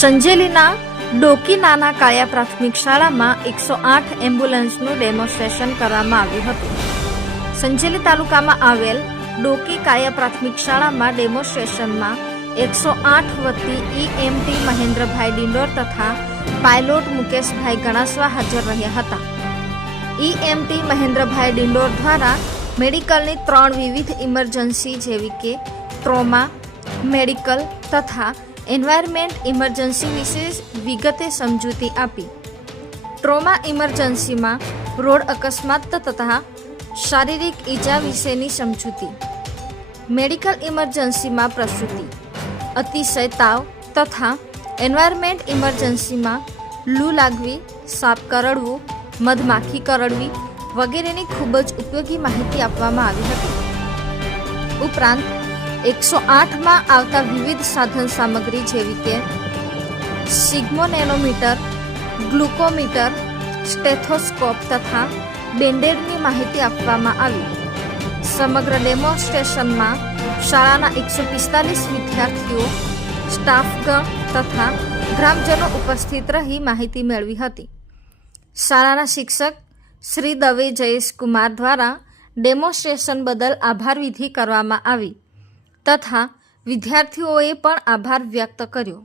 સંજેલીના ડોકી નાના કાયા પ્રાથમિક શાળામાં એકસો આઠ એમ્બ્યુલન્સનું ડેમોન્સ્ટ્રેશન કરવામાં આવ્યું હતું. સંજેલી તાલુકામાં આવેલ ડોકી કાયા પ્રાથમિક શાળામાં ડેમોન્સ્ટ્રેશનમાં એકસો આઠ વતી ઈએમટી મહેન્દ્રભાઈ ડિંડોર તથા પાયલોટ મુકેશભાઈ ગણાસવા હાજર રહ્યા હતા. ઈએમટી મહેન્દ્રભાઈ ડિંડોર દ્વારા મેડિકલની ત્રણ વિવિધ ઇમરજન્સી જેવી કે ટ્રોમા, મેડિકલ તથા એન્વાયરમેન્ટ ઇમરજન્સી વિશે વિગતે સમજૂતી આપી. ટ્રોમા ઇમરજન્સીમાં રોડ અકસ્માત તથા શારીરિક ઈજા વિશેની સમજૂતી. મેડિકલ ઇમરજન્સીમાં પ્રસૂતિ. અતિશય તાવ તથા એન્વાયરમેન્ટ ઇમરજન્સીમાં લૂ લાગવી, સાપ કરડવું, મધમાખી કરડવી વગેરેની ખૂબ જ ઉપયોગી માહિતી આપવામાં આવી હતી. ઉપરાંત એકસો આઠમાં આવતા વિવિધ સાધન સામગ્રી જેવી કે સિગ્મોનેનોમીટર ગ્લુકોમીટર, સ્ટેથોસ્કોપ તથા બેન્ડેડની માહિતી આપવામાં આવી. સમગ્ર ડેમોન્સ્ટ્રેશનમાં શાળાના એકસો પિસ્તાલીસ વિદ્યાર્થીઓ, સ્ટાફગણ તથા ગ્રામજનો ઉપસ્થિત રહી માહિતી મેળવી હતી. શાળાના શિક્ષક શ્રી દવે જયેશ કુમાર દ્વારા ડેમોન્સ્ટ્રેશન બદલ આભાર વિધિ કરવામાં આવી. તથા વિદ્યાર્થીઓએ પણ આભાર વ્યક્ત કર્યો.